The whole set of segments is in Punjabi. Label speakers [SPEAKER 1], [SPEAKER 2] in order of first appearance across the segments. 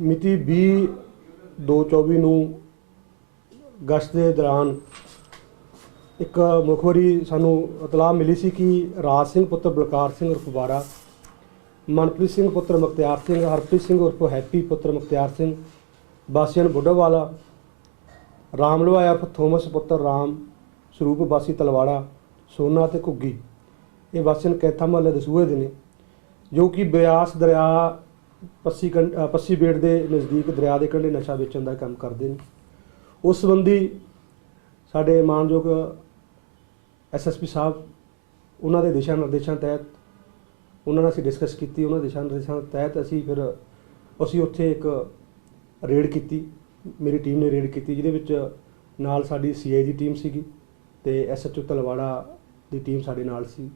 [SPEAKER 1] ਮਿਤੀ 20 224 ਨੂੰ ਗਸ਼ਤ ਦੇ ਦੌਰਾਨ ਇੱਕ ਮੁਖਬਰੀ ਸਾਨੂੰ ਇਤਲਾਹ ਮਿਲੀ ਸੀ ਕਿ ਰਾਜ ਸਿੰਘ ਪੁੱਤਰ ਬਲਕਾਰ ਸਿੰਘ ਉਰਫ ਬਾਰਾ, ਮਨਪ੍ਰੀਤ ਸਿੰਘ ਪੁੱਤਰ ਮੁਖਤਿਆਰ ਸਿੰਘ, ਹਰਪ੍ਰੀਤ ਸਿੰਘ ਉਰਫ ਹੈਪੀ ਪੁੱਤਰ ਮੁਖਤਿਆਰ ਸਿੰਘ ਬਾਸੀਨ ਬੁੱਢਾਵਾਲਾ ਰਾਮ ਲਵਾਇਆ ਉਰਫ ਥੋਮਸ ਪੁੱਤਰ ਰਾਮ, ਸਰੂਪ ਬਾਸੀ ਤਲਵਾੜਾ, ਸੋਨਾ ਤੇ ਘੁੱਗੀ। ਇਹ ਵਾਸੀਨ ਕੈਥਾ ਮਹੱਲੇ ਦੇ ਸੂਹੇ ਦੇ ਨੇ, ਜੋ ਕਿ ਬਿਆਸ ਦਰਿਆ ਪੱਸੀ ਕੰਢ- ਪੱਸੀ ਬੇੜ ਦੇ ਨਜ਼ਦੀਕ ਦਰਿਆ ਦੇ ਕੰਢੇ ਨਸ਼ਾ ਵੇਚਣ ਦਾ ਕੰਮ ਕਰਦੇ ਨੇ। ਉਸ ਸੰਬੰਧੀ ਸਾਡੇ ਮਾਨਯੋਗ ਐਸਐਸਪੀ ਸਾਹਿਬ, ਉਹਨਾਂ ਦੇ ਦਿਸ਼ਾ ਨਿਰਦੇਸ਼ਾਂ ਤਹਿਤ, ਉਹਨਾਂ ਨਾਲ ਅਸੀਂ ਡਿਸਕਸ ਕੀਤੀ। ਉਹਨਾਂ ਦਿਸ਼ਾ ਨਿਰਦੇਸ਼ਾਂ ਤਹਿਤ ਅਸੀਂ ਫਿਰ, ਅਸੀਂ ਉੱਥੇ ਇੱਕ ਰੇਡ ਕੀਤੀ। ਮੇਰੀ ਟੀਮ ਨੇ ਰੇਡ ਕੀਤੀ, ਜਿਹਦੇ ਵਿੱਚ ਨਾਲ ਸਾਡੀ ਸੀਆਈ ਦੀ ਟੀਮ ਸੀਗੀ ਤੇ ਐਸਐਚਓ ਤਲਵਾੜਾ ਦੀ ਟੀਮ ਸਾਡੇ ਨਾਲ ਸੀ।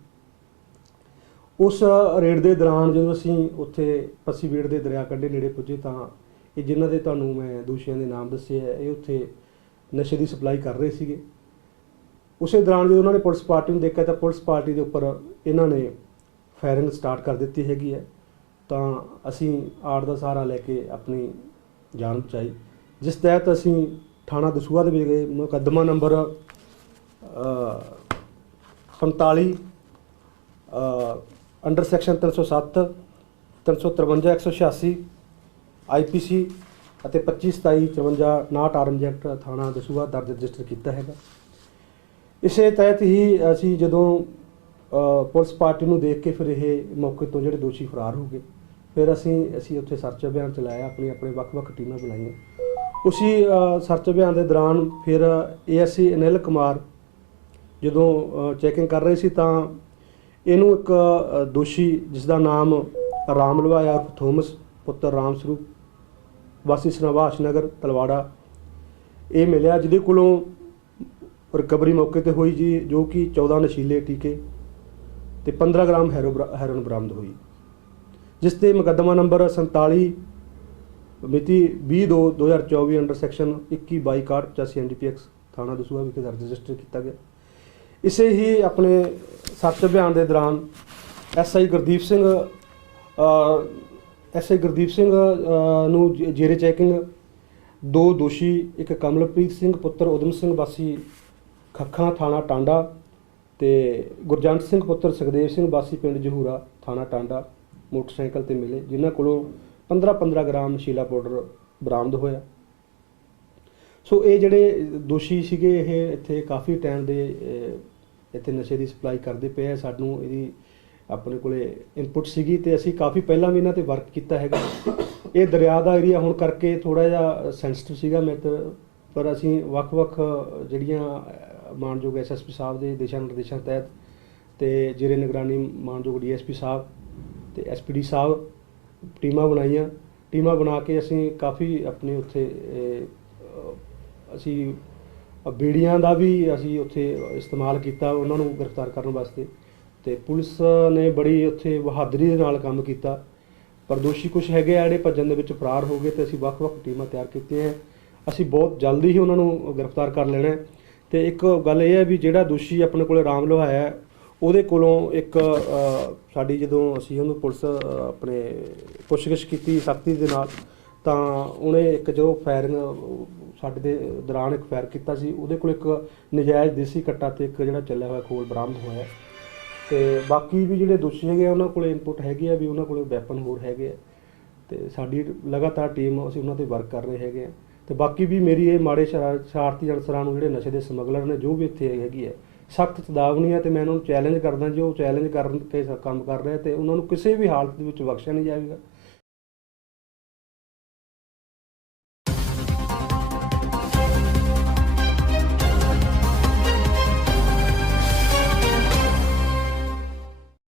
[SPEAKER 1] ਉਸ ਰੇਡ ਦੇ ਦੌਰਾਨ ਜਦੋਂ ਅਸੀਂ ਉੱਥੇ ਪੱਸੀ ਬੇੜ ਦੇ ਦਰਿਆ ਕੰਢੇ ਨੇੜੇ ਪੁੱਜੇ ਤਾਂ ਇਹ ਜਿਨ੍ਹਾਂ ਦੇ ਤੁਹਾਨੂੰ ਮੈਂ ਦੋਸ਼ੀਆਂ ਦੇ ਨਾਮ ਦੱਸੇ ਹੈ ਇਹ ਉੱਥੇ ਨਸ਼ੇ ਦੀ ਸਪਲਾਈ ਕਰ ਰਹੇ ਸੀਗੇ। ਉਸੇ ਦੌਰਾਨ ਜਦੋਂ ਉਹਨਾਂ ਨੇ ਪੁਲਿਸ ਪਾਰਟੀ ਨੂੰ ਦੇਖਿਆ ਤਾਂ ਪੁਲਿਸ ਪਾਰਟੀ ਦੇ ਉੱਪਰ ਇਹਨਾਂ ਨੇ ਫਾਇਰਿੰਗ ਸਟਾਰਟ ਕਰ ਦਿੱਤੀ ਹੈਗੀ ਹੈ। ਤਾਂ ਅਸੀਂ ਆੜ ਦਾ ਸਹਾਰਾ ਲੈ ਕੇ ਆਪਣੀ ਜਾਨ ਬਚਾਈ। ਜਿਸ ਤਹਿਤ ਅਸੀਂ ਥਾਣਾ ਦਸੂਹਾ ਦੇ ਵਿੱਚ ਗਏ ਮੁਕੱਦਮਾ ਨੰਬਰ ਅ, 45 ਅੰਡਰ ਸੈਕਸ਼ਨ 307 353 186 ਆਈਪੀਸੀ ਅਤੇ 25 27 54 59 ਆਰਮ ਐਕਟ ਥਾਣਾ ਦਸੂਹਾ ਦਰਜ ਰਜਿਸਟਰ ਕੀਤਾ ਹੈਗਾ। ਇਸੇ ਤਹਿਤ ਹੀ ਅਸੀਂ ਜਦੋਂ ਪੁਲਿਸ ਪਾਰਟੀ ਨੂੰ ਦੇਖ ਕੇ ਫਿਰ ਇਹ ਮੌਕੇ ਤੋਂ ਜਿਹੜੇ ਦੋਸ਼ੀ ਫਰਾਰ ਹੋ ਗਏ, ਫਿਰ ਅਸੀਂ ਅਸੀਂ ਉੱਥੇ ਸਰਚ ਅਭਿਆਨ ਚਲਾਇਆ, ਆਪਣੀ, ਆਪਣੇ ਵੱਖ-ਵੱਖ ਟੀਮਾਂ ਬਣਾਈਆਂ। ਉਸੇ ਸਰਚ ਅਭਿਆਨ ਦੇ ਦੌਰਾਨ ਫਿਰ ਏਐਸਸੀ ਅਨਿਲ ਕੁਮਾਰ ਜਦੋਂ ਚੈਕਿੰਗ ਕਰ ਰਹੇ ਸੀ ਤਾਂ ਇਹਨੂੰ ਇੱਕ ਦੋਸ਼ੀ ਜਿਸ ਦਾ ਨਾਮ ਰਾਮ ਲਵਾਇਆ ਥੋਮਸ ਪੁੱਤਰ ਰਾਮ ਸਰੂਪ ਵਾਸੀ ਸਨਵਾਸ਼ ਨਗਰ, ਤਲਵਾੜਾ। ਇਹ ਮਿਲਿਆ ਜਿਹਦੇ ਕੋਲੋਂ ਰਿਕਵਰੀ ਮੌਕੇ ਤੇ ਹੋਈ ਜੀ, ਜੋ ਕਿ 14 ਨਸ਼ੀਲੇ ਟੀਕੇ ਤੇ 15 ਗ੍ਰਾਮ ਹੈਰੋ ਹੈਰੋਇਨ ਬਰਾਮਦ ਹੋਈ। ਜਿਸ ਤੇ ਮੁਕੱਦਮਾ ਨੰਬਰ 47 ਮਿਤੀ 20/2/2024 ਅੰਡਰ ਸੈਕਸ਼ਨ 21/22/85 ਐਨਡੀਪੀਐਕਸ ਥਾਣਾ ਦਸੂਹਾ ਵਿਖੇ ਦਰਜ ਰਜਿਸਟਰ ਕੀਤਾ ਗਿਆ। ਇਸੇ ਹੀ ਆਪਣੇ ਸੱਚ ਅਭਿਆਨ ਦੇ ਦੌਰਾਨ ਐਸਆਈ ਗੁਰਦੀਪ ਸਿੰਘ ਐਸਆਈ ਗੁਰਦੀਪ ਸਿੰਘ ਨੂੰ ਜੇਰੇ ਚੈਕਿੰਗ, ਦੋ ਦੋਸ਼ੀ, ਇੱਕ ਕਮਲਪ੍ਰੀਤ ਸਿੰਘ ਪੁੱਤਰ, ਉਦਮ ਸਿੰਘ ਵਾਸੀ, ਖੱਖਾਂ ਥਾਣਾ ਟਾਂਡਾ ਤੇ ਗੁਰਜੰਟ ਸਿੰਘ ਪੁੱਤਰ ਸੁਖਦੇਵ ਸਿੰਘ ਵਾਸੀ ਪਿੰਡ ਜਹੂਰਾ ਥਾਣਾ ਟਾਂਡਾ ਮੋਟਰਸਾਈਕਲ ਤੇ ਮਿਲੇ, ਜਿਨ੍ਹਾਂ ਕੋਲੋਂ 15-15 ਗ੍ਰਾਮ ਸ਼ੀਲਾ ਪਾਊਡਰ ਬਰਾਮਦ ਹੋਇਆ। ਸੋ ਇਹ ਜਿਹੜੇ ਦੋਸ਼ੀ ਸੀਗੇ, ਇਹ ਇੱਥੇ ਕਾਫੀ ਟਾਈਮ ਦੇ ਇੱਥੇ ਨਸ਼ੇ ਦੀ ਸਪਲਾਈ ਕਰਦੇ ਪਏ ਆ ਸਾਨੂੰ ਇਹਦੀ ਆਪਣੇ ਕੋਲੇ ਇਨਪੁਟ ਸੀਗੀ ਤੇ ਅਸੀਂ ਕਾਫੀ ਪਹਿਲਾਂ ਵੀ ਇਹਨਾਂ ਤੇ ਵਰਕ ਕੀਤਾ ਹੈਗਾ। ਇਹ ਦਰਿਆ ਦਾ ਏਰੀਆ ਹੋਣ ਕਰਕੇ ਥੋੜਾ ਜਿਹਾ ਸੈਂਸਿਟਿਵ ਸੀਗਾ ਮੈਂ ਤਾਂ ਪਰ ਅਸੀਂ ਵੱਖ-ਵੱਖ ਜਿਹੜੀਆਂ ਅਹ, ਮਾਨਯੋਗ ਐਸਐਸਪੀ ਸਾਹਿਬ ਦੇ ਦਿਸ਼ਾ ਨਿਰਦੇਸ਼ਾਂ ਤਹਿਤ ਤੇ ਜਿਹੜੇ ਨਿਗਰਾਨੀ ਮਾਨਯੋਗ ਡੀਐਸਪੀ ਸਾਹਿਬ ਤੇ ਐਸਪੀਡੀ ਸਾਹਿਬ ਟੀਮਾਂ ਬਣਾਈਆਂ। ਟੀਮਾਂ ਬਣਾ ਕੇ ਅਸੀਂ ਕਾਫੀ ਆਪਣੇ ਉੱਥੇ ਅਸੀਂ ਬੀੜੀਆਂ ਦਾ ਵੀ ਅਸੀਂ ਉੱਥੇ ਇਸਤੇਮਾਲ ਕੀਤਾ, ਉਹਨਾਂ ਨੂੰ ਗ੍ਰਿਫਤਾਰ ਕਰਨ ਵਾਸਤੇ। ਤੇ ਪੁਲਿਸ ਨੇ ਬੜੀ ਉੱਥੇ ਬਹਾਦਰੀ ਦੇ ਨਾਲ ਕੰਮ ਕੀਤਾ। ਪਰ ਦੋਸ਼ੀ ਕੁਝ ਹੈਗੇ ਆ, ਜਿਹੜੇ ਭੱਜਣ ਦੇ ਵਿੱਚ ਫਰਾਰ ਹੋ ਗਏ ਤੇ ਅਸੀਂ ਵੱਖ-ਵੱਖ ਟੀਮਾਂ ਤਿਆਰ ਕੀਤੀਆਂ ਹੈ। ਅਸੀਂ ਬਹੁਤ ਜਲਦੀ ਹੀ ਉਹਨਾਂ ਨੂੰ ਗ੍ਰਿਫਤਾਰ ਕਰ ਲੈਣਾ ਹੈ। ਤੇ ਇੱਕ ਗੱਲ ਇਹ ਹੈ ਵੀ ਜਿਹੜਾ ਦੋਸ਼ੀ ਆਪਣੇ ਕੋਲੇ ਰਾਮ ਲੋਹਾਇਆ ਉਹਦੇ ਕੋਲੋਂ ਇੱਕ ਸਾਡੀ ਜਦੋਂ ਅਸੀਂ ਉਹਨੂੰ ਪੁਲਿਸ ਆਪਣੇ ਪੁੱਛਗਿੱਛ ਕੀਤੀ, ਸਖਤੀ ਦੇ ਨਾਲ, ਤਾਂ ਉਹਨੇ ਇੱਕ ਜੋ ਫਾਇਰਿੰਗ ਸਾਡੇ ਦੇ ਦੌਰਾਨ ਇੱਕ ਫਾਇਰ ਕੀਤਾ ਸੀ ਉਹਦੇ ਕੋਲ ਇੱਕ ਨਜਾਇਜ਼ ਦੇਸੀ ਕੱਟਾ ਤੇ ਇੱਕ ਜਿਹੜਾ ਚੱਲਿਆ ਹੋਇਆ ਖੋਲ ਬਰਾਮਦ ਹੋਇਆ ਤੇ ਬਾਕੀ ਵੀ ਜਿਹੜੇ ਦੋਸ਼ੀ ਹੈਗੇ ਆ, ਉਹਨਾਂ ਕੋਲ ਇਨਪੁਟ ਹੈਗੇ ਆ ਵੀ ਉਹਨਾਂ ਕੋਲ ਵੈਪਨ ਹੋਰ ਹੈਗੇ ਆ। ਤੇ ਸਾਡੀ ਲਗਾਤਾਰ ਟੀਮ ਅਸੀਂ ਉਹਨਾਂ ਤੇ ਵਰਕ ਕਰ ਰਹੇ ਹੈਗੇ ਆ। ਤੇ ਬਾਕੀ ਵੀ ਮੇਰੀ ਇਹ ਮਾੜੇ ਸ਼ਰਾ- ਸ਼ਰਾਰਤੀ ਅਨਸਰਾਂ ਨੂੰ ਜਿਹੜੇ ਨਸ਼ੇ ਦੇ ਸਮਗਲਰ ਨੇ ਜੋ ਵੀ ਇੱਥੇ ਹੈਗੀ ਹੈ ਸਖਤ ਚੇਤਾਵਨੀ ਹੈ ਤੇ ਮੈਂ ਉਹਨਾਂ ਨੂੰ ਚੈਲੰਜ ਕਰਦਾ ਜੋ ਚੈਲੰਜ ਕਰਨ ਕੇ ਸ- ਕੰਮ ਕਰ ਰਿਹਾ ਤੇ ਉਹਨਾਂ ਨੂੰ ਕਿਸੇ ਵੀ ਹਾਲਤ ਦੇ ਵਿੱਚ ਬਖਸ਼ਿਆ ਨਹੀਂ ਜਾਵੇਗਾ।